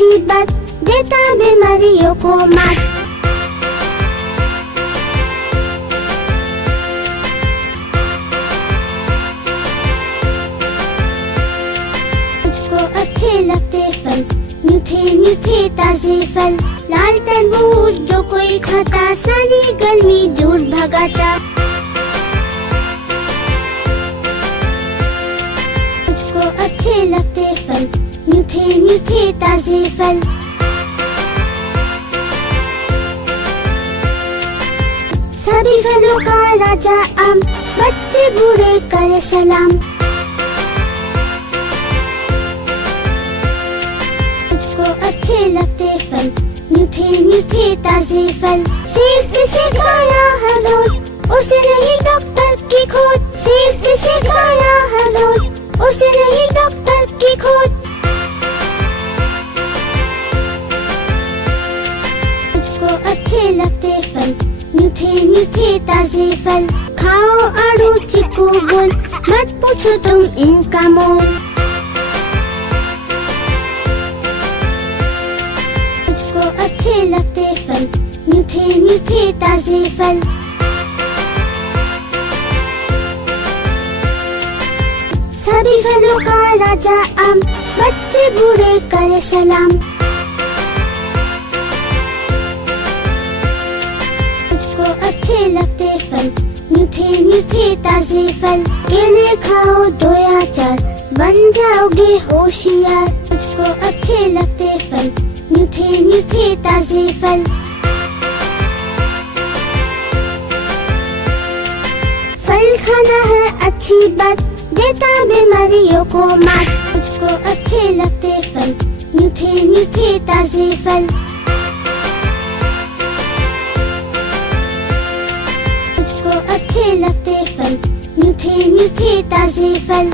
अच्छी बात, देता बीमारियों को मात। अच्छे लगते फल, मीठे मीठे ताजे फल, लाल तरबूज जो कोई खाता, सारी गर्मी दूर भगाता। मुझको अच्छे लगते फल, मीठे मीठे ताजे फल। सभी फलों का राजा आम, बच्चे बूढ़े करे सलाम। अच्छे लगते फल, मीठे मीठे ताजे फल। सेब जिसे खाया हर रोज, उसे नहीं डॉक्टर की खोज। सेब जिसे खाया हर रोज, उसे नहीं डॉक्टर की खोज। मुझको अच्छे लगते फल, मीठे मीठे ताजे फल। खाओ आड़ू चीकू बोल, मत पूछो तुम इनका मोल। अच्छे लगते फल, मीठे मीठे ताजे फल। सभी फलों का राजा आम, बच्चे बूढ़े करे सलाम। मुझको अच्छे लगते फल, मीठे मीठे ताजे फल। केले खाओ 2 या 4, बन जाओगे होशियार। मुझको अच्छे लगते फल, मीठे मीठे ताजे फल। फल खाना है अच्छी बात, देता बीमारियों को मात। मुझको अच्छे लगते फल, मीठे मीठे ताजे फल। मुझको अच्छे लगते फल, मीठे मीठे ताजे फल।